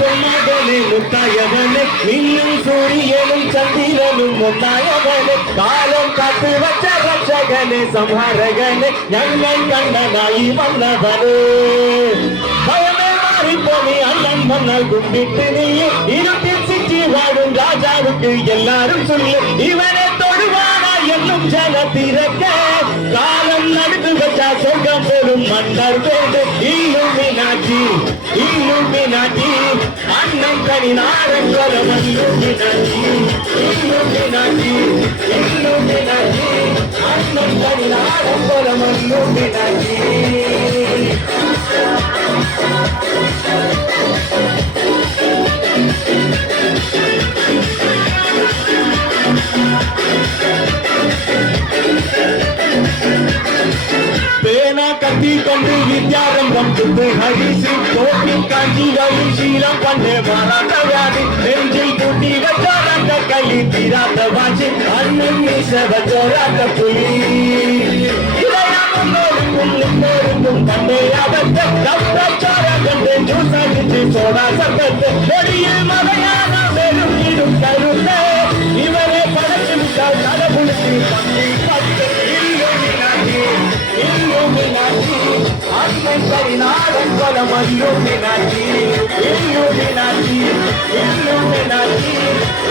பொன்மகனே முத்தாயவனே மின்னும் சூரியனும் சந்திரனும் முத்தாயவனே காலம் காத்து வச்ச ரட்சகனே சம்ஹாரகனே ஞங்கள் கண்ணனாய் வந்தவனே பயமே மாறிப்போனி அண்ணன் மன்னால் கும்பிட்டு நீ இருட்டில் சிக்கி வாடும் ராஜாவுக்கு எல்லாரும் சொல்லு இவனே தொடுவானா என்னும் ஜன திறக்க காலம் நடுத்து வச்சா சொர்க்கம் பெறும் மன்னர் வேண்டு இல்லுமினாட்டி இல்லுமினாட்டி அண்ணன் கனி நாடன் கொலம் இல்லுமினாட்டி இல்லுமினாட்டி இல்லுமினாட்டி அண்ணன் கனி நாடன் கொலம் இல்லுமினாட்டி பேனா கத்தி கொண்டு வித்யாரம்பம் துப்பு ஹரிசி கோப்பி காஞ்சி வரும் சீலம் பண்ணே மாறாத வியாதி நெஞ்சில் கூட்டி வச்சோராட்ட களி தீராத வாசி அண்ணன் மீச வச்சோராட்ட புலி இதையாமும் கண்டே அவத்தை கப்பச்சார கண்டே ஜூசடிச்சு சோடா சத்தத்தை பொடியில் மலையான வெறும் இடும் கருத்தை இவரே படைச்சு விட்டால் கடவுளுக்கு பம்பி பத்து Illuminati, அண்ணன் கரி நாடன் கொலம் Illuminati, Illuminati, Illuminati,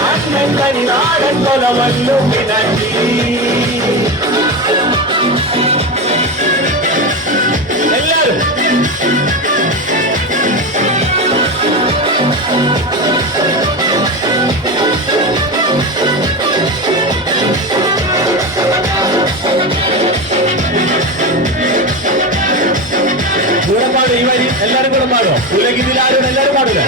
அண்ணன் கரி நாடன் கொலம் Illuminati. எல்லாரும் പാടും ഈ വരി എല്ലാരും കൂടെ പാടും ഉലകിതിലാരും എല്ലാരും പാടുക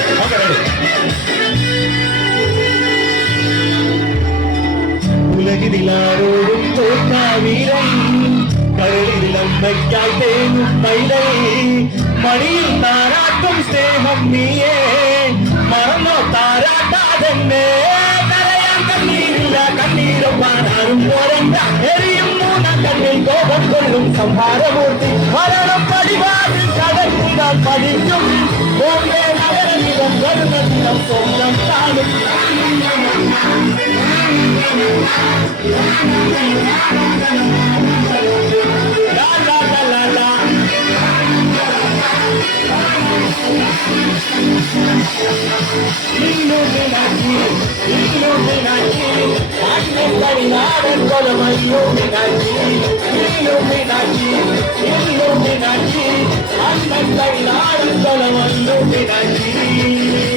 ഉലകിതിലാരോടും തോക്കാവീരൻ കരളിൽ അമ്മയ്ക്കായി തേങ്ങും പൈതൽ മണിയിൽ താരാട്ടും സ്നേഹം നീയേ മറന്നോ താരാട്ടാതെന്നെ കരയാൻ കണ്ണീരില്ല കണ്ണീരും പാടാറും പോരണ്ട എറിയും മൂന്നാം കണ്ണിൽ കോപം കൊള്ളും സംഹാരമൂർത്തി മരണം പടിവാതിൽ കടലിടാൻ പഠിക്കും ഓരേ നഗരനിടം വരുന്നതിനം സ്വന്തം കാണും Illuminati, Illuminati, அண்ணன் கரி நாடன் கொலம் Illuminati, Illuminati, Illuminati, அண்ணன் கரி நாடன் கொலம் Illuminati.